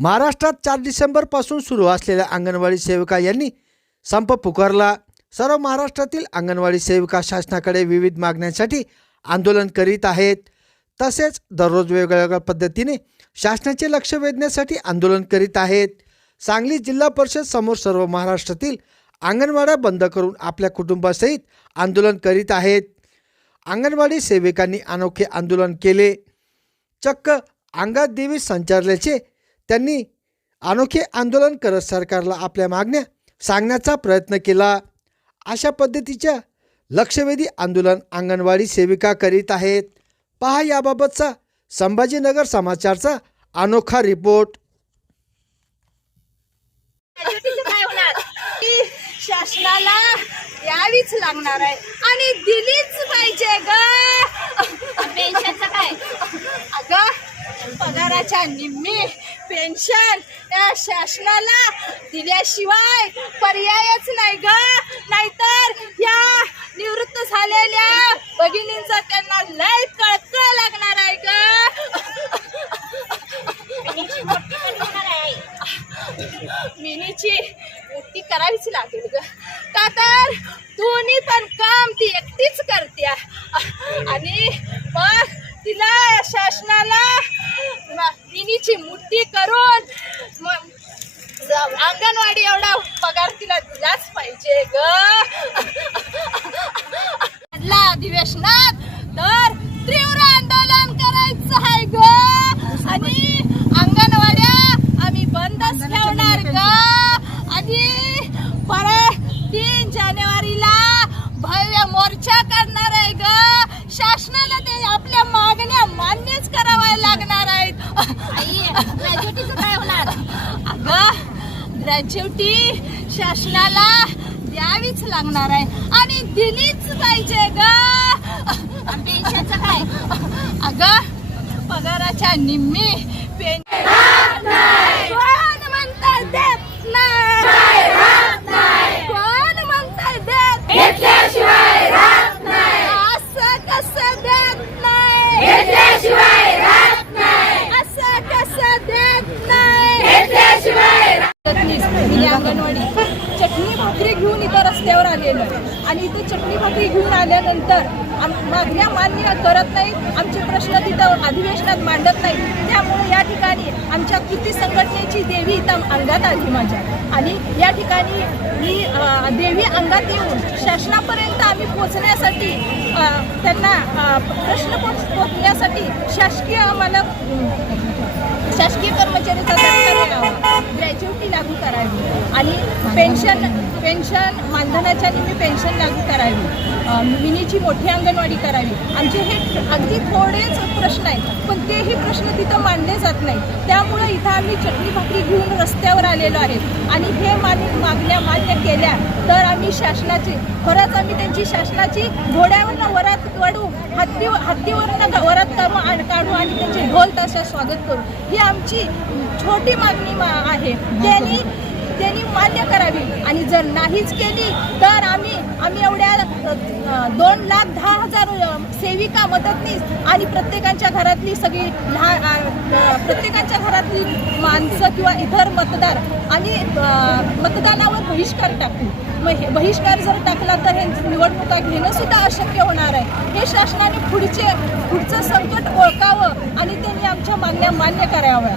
महाराष्ट्रात चार डिसेंबरपासून सुरू असलेल्या अंगणवाडी सेविका यांनी संप पुकारला. सर्व महाराष्ट्रातील अंगणवाडी सेविका शासनाकडे विविध मागण्यांसाठी आंदोलन करीत आहेत. तसेच दररोज वेगवेगळ्या पद्धतीने शासनाचे लक्ष वेधण्यासाठी आंदोलन करीत आहेत. सांगली जिल्हा परिषद समोर सर्व महाराष्ट्रातील अंगणवाड्या बंद करून आपल्या कुटुंबासहित आंदोलन करीत आहेत. अंगणवाडी सेविकांनी अनोखे आंदोलन केले. चक्क अंगात देवी संचारल्याचे त्यांनी अनोखे आंदोलन करत सरकारला आपल्या मागण्या सांगण्याचा प्रयत्न केला. अशा पद्धतीच्या लक्षवेधी आंदोलन अंगणवाडी सेविका करीत आहेत. पहा याबाबतचा संभाजीनगर समाचारचा अनोखा रिपोर्ट. शासनाला द्यावीच लागणार आहे आणि दिलीच पाहिजे ग. पेन्शनचं काय? अगं पगाराच्या निम्मी पेन्शन या शासनाला दिल्याशिवाय पर्यायच नाही ग. नाहीतर या निवृत्त झालेल्या भगिनींचा त्यांना लय कळकळ लागणार आहे ग. मिनीची मोठी करावीच लागेल ग. का तर दोन्ही पण काम ती एकटीच करते आणि मग तिला शासनाला मिनीची मुठ्ठी करून अंगणवाडी एवढा पगार तिला दिलाच पाहिजे ग. अधिवेशनात तर तीव्र आंदोलन करायचं आहे ग आणि अंगणवाड्या आम्ही बंदच ठेवणार ग आणि परत तीन जानेवारीला भव्य मोर्चा करणार आहे ग शासनाला ते आपल्या मागण्या मान्यच कराव्या लागणार आहेत ग्रॅज्युटीचं काय होणार अगं ग्रॅज्युटी शासनाला द्यावीच लागणार आहे. आणि दिलीच पाहिजे ग. पेन्शनचं काय? अगं पगाराच्या निम्मी पेन्शन रस्त्यावर आलेलो. आहे. आणि इथं चटणी भाकरी घेऊन आल्यानंतर आम मागण्या मान्य करत नाही आमचे प्रश्न तिथं अधिवेशनात मांडत नाही. त्यामुळे या ठिकाणी आमच्या कृती संघटनेची देवी इथं अंगात आली माझ्या. आणि या ठिकाणी ही देवी अंगात येऊन शासनापर्यंत आम्ही पोचण्यासाठी त्यांना प्रश्न पोचण्यासाठी शासकीय आम्हाला शासकीय कर्मचारीचा दर्जा ग्रॅज्युटी लागू करावी. आणि पेन्शन पेन्शन मानधनाच्या निम्मी पेन्शन लागू करावी. मिनीची मोठी अंगणवाडी करावी. आमचे हे अगदी थोडेच प्रश्न आहेत पण तेही प्रश्न तिथं मांडले जात नाही त्यामुळे इथं आम्ही चटणी भाकरी घेऊन रस्त्यावर आलेलो आहेत आणि हे मान्य मागण्या मान्य केल्या तर आम्ही शासनाची खरंच आम्ही त्यांची शासनाची घोड्यावरनं वरात काढू हत्ती हत्तीवरनं वरात का- काढू आणि त्यांचे ढोल ताशा स्वागत करू. ही आमची छोटी मागणी मा- आहे. त्यांनी त्यांनी मान्य करावी. आणि जर नाहीच केली तर आम्ही आम्ही एवढ्या दोन लाख दहा हजार सेविका मदतनीस आणि प्रत्येकाच्या घरातली सगळी लहान प्रत्येकाच्या घरातली माणसं किंवा इतर मतदार आणि मतदानावर बहिष्कार टाकू. मग हे बहिष्कार जर टाकला तर हे निवडणुका घेणं सुद्धा अशक्य होणार आहे. हे शासनाने पुढचे पुढचं संकट ओळखावं आणि त्यांनी आमच्या मागण्या मान्य कराव्या.